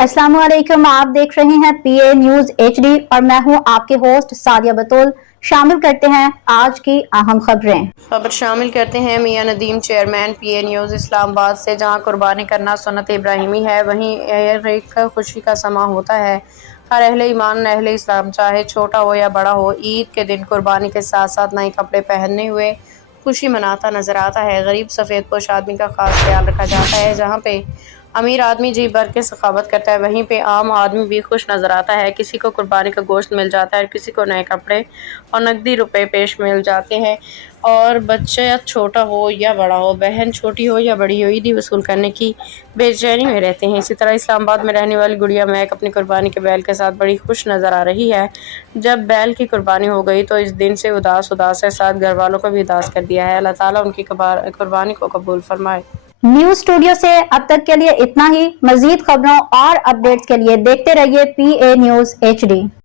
अस्सलाम वालेकुम। आप देख रहे हैं पीए न्यूज एचडी और मैं हूं आपके होस्ट सादिया बतूल। शामिल करते हैं आज की अहम खबर शामिल करते हैं मियां नदीम चेयरमैन पीए न्यूज इस्लामाबाद से। जहां कुर्बानी करना सुन्नत इब्राहिमी है, वहीं एक खुशी का समा होता है। हर अहले ईमान अहले इस्लाम, चाहे छोटा हो या बड़ा हो, ईद के दिन कुर्बानी के साथ साथ नए कपड़े पहनने हुए खुशी मनाता नजर आता है। गरीब सफ़ेद पोश आदमी का खास ख्याल रखा जाता है। जहाँ पे अमीर आदमी जी भर के सखावत करता है, वहीं पे आम आदमी भी खुश नजर आता है। किसी को कुर्बानी का गोश्त मिल जाता है, किसी को नए कपड़े और नकदी रुपए पेश मिल जाते हैं। और बच्चा छोटा हो या बड़ा हो, बहन छोटी हो या बड़ी हो, ईदी वसूल करने की बेचैनी में रहते हैं। इसी तरह इस्लामाबाद में रहने वाली गुड़िया महक अपनी कुर्बानी के बैल के साथ बड़ी खुश नजर आ रही है। जब बैल की कुर्बानी हो गई तो इस दिन से उदास है, साथ घर वालों को भी उदास कर दिया है। अल्लाह ताला उनकी कुर्बानी को कबूल फरमाए। न्यूज स्टूडियो से अब तक के लिए इतना ही। मजीद खबरों और अपडेट्स के लिए देखते रहिए पीए न्यूज एचडी।